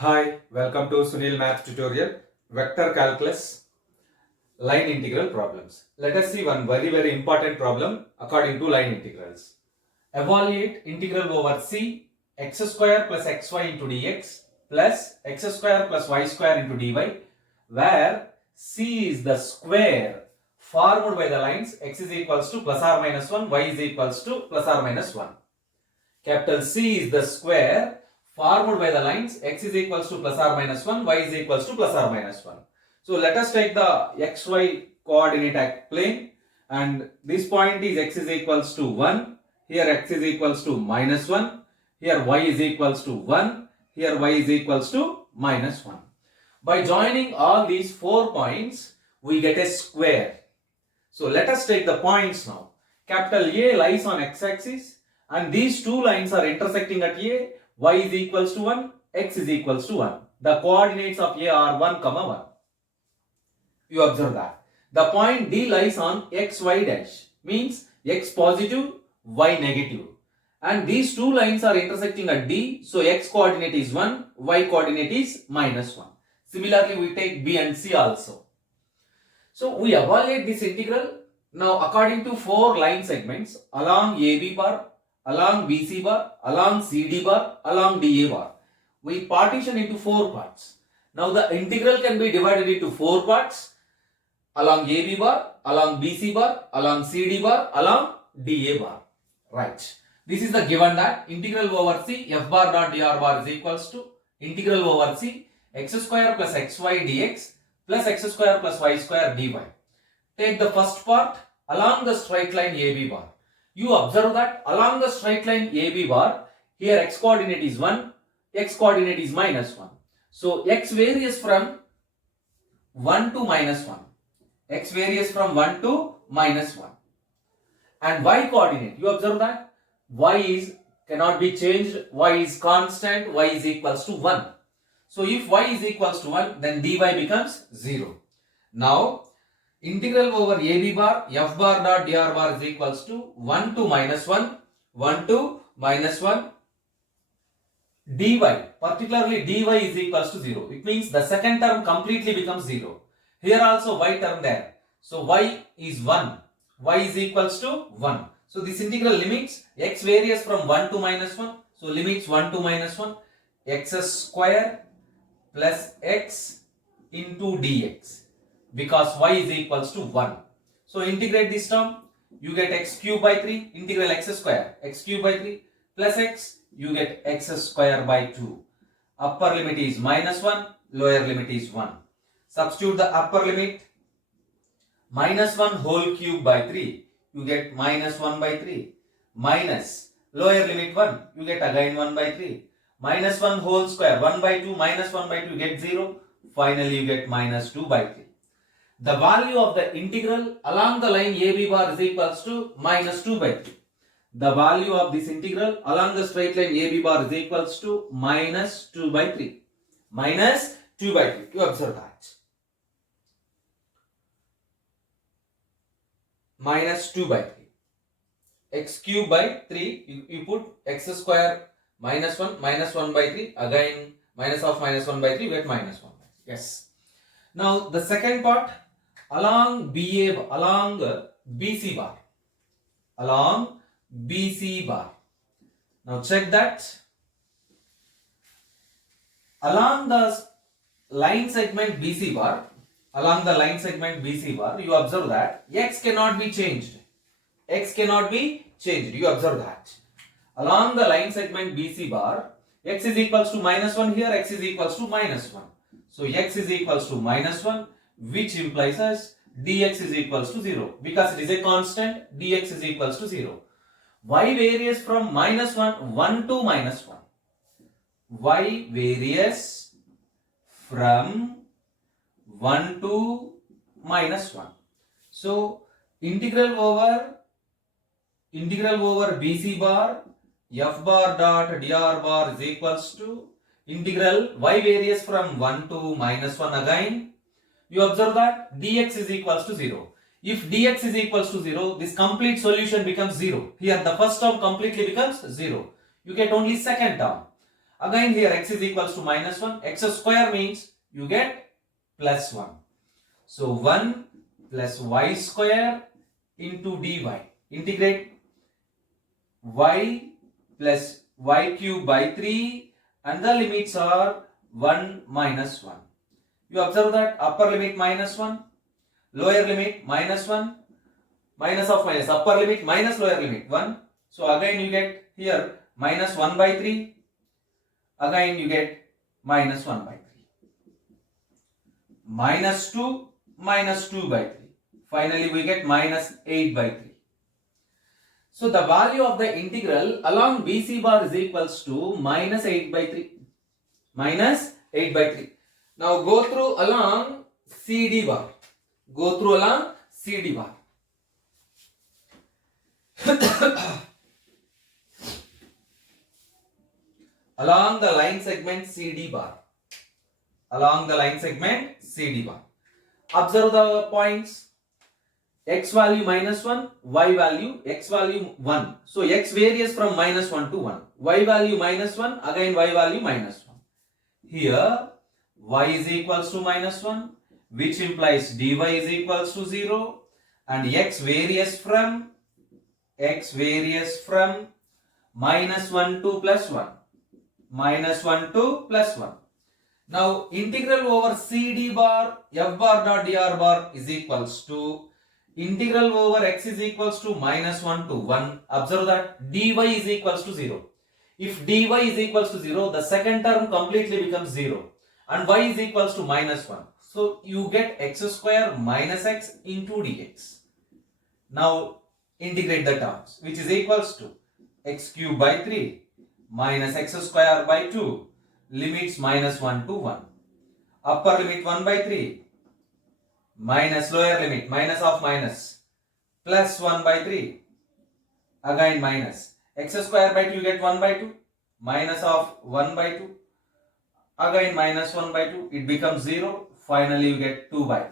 Hi, welcome to Sunil Math tutorial, Vector Calculus, Line Integral Problems. Let us see one very important problem according to line integrals. Evaluate integral over c x square plus xy into dx plus x square plus y square into dy, where c is the square formed by the lines x is equals to plus or minus 1, y is equals to plus or minus 1. Capital C is the square formed by the lines x is equals to plus or minus 1, y is equals to plus or minus 1. So let us take the xy coordinate plane, and this point is x is equals to 1, here x is equals to minus 1, here y is equals to 1, here y is equals to minus 1. By joining all these 4 points, we get a square. So let us take the points now. Capital A lies on x-axis, and these two lines are intersecting at A. Y is equals to 1, x is equals to 1. The coordinates of A are 1, 1. You observe that. The point D lies on xy dash, means x positive, y negative. And these two lines are intersecting at D, so x coordinate is 1, y coordinate is minus 1. Similarly, we take B and C also. So we evaluate this integral. Now according to 4 line segments along AB bar, along BC bar, along CD bar, along DA bar, we partition into 4 parts. Now the integral can be divided into 4 parts: along AB bar, along BC bar, along CD bar, along DA bar. Right. This is the given that integral over C f bar dot dr bar is equals to integral over C x square plus xy dx plus x square plus y square dy. Take the first part along the straight line AB bar. You observe that along the straight line AB bar, here x coordinate is 1, x coordinate is minus 1. So x varies from 1 to minus 1. X varies from 1 to minus 1. And y coordinate, you observe that y cannot be changed, y is constant, y is equals to 1. So if y is equals to 1, then dy becomes 0. Now integral over AB bar f bar dot dr bar is equals to 1 to minus 1, 1 to minus 1 dy, particularly dy is equals to 0. It means the second term completely becomes 0. Here also y term there. So y is 1, y is equals to 1. So this integral limits x varies from 1 to minus 1. So limits 1 to minus 1, x square plus x into dx, because y is equals to 1. So integrate this term, you get x cube by 3, integral x square, x cube by 3 plus x, you get x square by 2. Upper limit is minus 1, lower limit is 1. Substitute the upper limit, minus 1 whole cube by 3, you get minus 1 by 3, minus lower limit 1, you get again 1 by 3, minus 1 whole square, 1 by 2, minus 1 by 2, you get 0, finally you get minus 2 by 3. The value of the integral along the line AB bar is equals to minus 2 by 3. The value of this integral along the straight line AB bar is equals to minus 2 by 3. Minus 2 by 3. You observe that. Minus 2 by 3. X cube by 3. You put x square minus 1 by 3. Again minus of minus 1 by 3. You get minus 1 by 3. Yes. Now the second part, along BC bar, along BC bar. Now check that along the line segment BC bar, you observe that x cannot be changed. X cannot be changed. You observe that along the line segment BC bar, x is equals to minus 1 here, x is equals to minus 1. So x is equals to minus 1, which implies as dx is equals to 0. Because it is a constant, dx is equals to 0. Y varies from minus 1 to minus 1. Y varies from 1 to minus 1. So integral over BC bar f bar dot dr bar is equals to integral y varies from 1 to minus 1 again. You observe that dx is equals to 0. If dx is equals to 0, this complete solution becomes 0. Here the first term completely becomes 0. You get only second term. Again here x is equals to minus 1. X square means you get plus 1. So 1 plus y square into dy. Integrate y plus y cube by 3 and the limits are 1 minus 1. You observe that upper limit minus 1, lower limit minus 1, minus of minus, upper limit minus lower limit 1. So again you get here minus 1 by 3. Again you get minus 1 by 3. Minus 2 by 3. Finally we get minus 8 by 3. So the value of the integral along BC bar is equals to minus 8 by 3. Minus 8 by 3. Now go through along CD bar. Go through along CD bar. Along the line segment CD bar. Along the line segment CD bar. Observe the points. X value minus 1, y value, x value 1. So x varies from minus 1 to 1. Y value minus 1, again y value minus 1. Here y is equals to minus 1, which implies dy is equals to 0, and x varies from minus 1 to plus 1. Minus 1 to plus 1. Now integral over CD bar f bar dot dr bar is equals to integral over x is equals to minus 1 to 1. Observe that dy is equals to 0. If dy is equals to 0, the second term completely becomes 0. And y is equals to minus 1. So you get x square minus x into dx. Now integrate the terms, which is equals to x cube by 3 minus x square by 2. Limits minus 1 to 1. Upper limit 1 by 3. Minus lower limit minus of minus plus 1 by 3. Again minus x square by 2 you get 1 by 2. Minus of 1 by 2. Again minus 1 by 2. It becomes 0. Finally you get 2 by 3.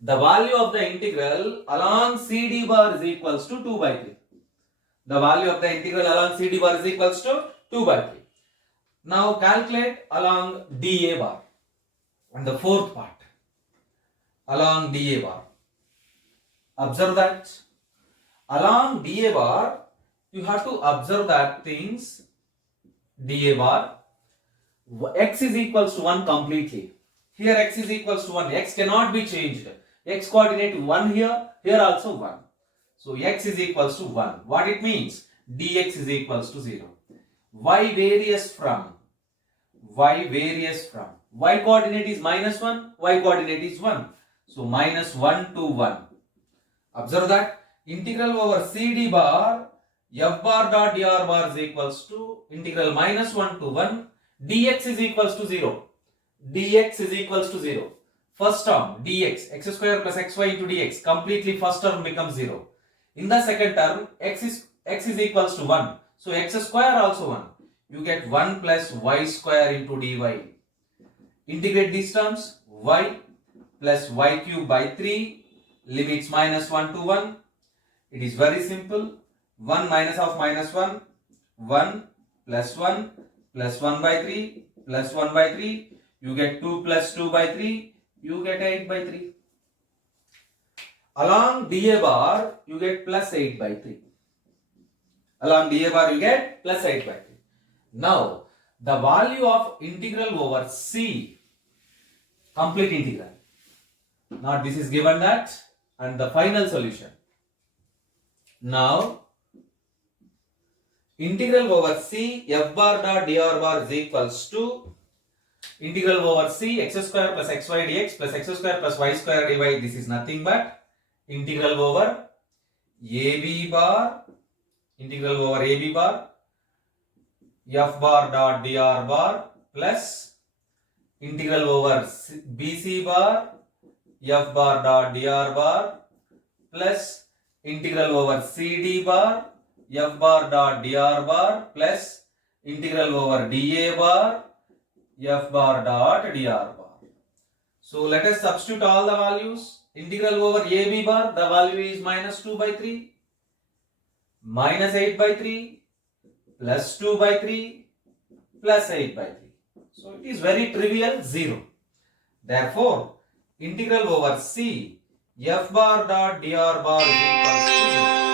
The value of the integral along CD bar is equals to 2 by 3. The value of the integral along CD bar is equals to 2 by 3. Now calculate along DA bar. And the fourth part. Along DA bar. Observe that along DA bar you have to observe that things DA bar x is equals to 1 completely. Here x is equals to 1. X cannot be changed. X coordinate 1 here, here also 1. So x is equals to 1. What it means? Dx is equals to 0. Y varies from y coordinate is minus 1, y coordinate is 1. So minus 1 to 1. Observe that integral over CD bar f bar dot dr bar is equals to integral minus 1 to 1. Dx is equals to 0. Dx is equals to 0. First term dx, x square plus xy into dx, completely first term becomes 0. In the second term x is equals to 1. So x square also 1. You get 1 plus y square into dy. Integrate these terms. Y plus y cube by 3, limits minus 1 to 1. It is very simple. 1 minus of minus 1, 1 plus 1 plus 1 by 3 plus 1 by 3. You get 2 plus 2 by 3. You get 8 by 3. Along DA bar, you get plus 8 by 3. Along DA bar, you get plus 8 by 3. Now, the value of integral over C, complete integral. Now, this is given that and the final solution. Now, integral over C f bar dot dr bar is equals to integral over C x square plus xy dx plus x square plus y square dy. This is nothing but integral over AB bar, integral over AB bar f bar dot dr bar plus integral over BC bar f bar dot dr bar plus integral over CD bar f bar dot dr bar plus integral over dA bar f bar dot dr bar. So let us substitute all the values. Integral over AB bar, the value is minus 2 by 3, minus 8 by 3, plus 2 by 3, plus 8 by 3. So it is very trivial, 0. Therefore, integral over c f bar dot dr bar is equals to 0.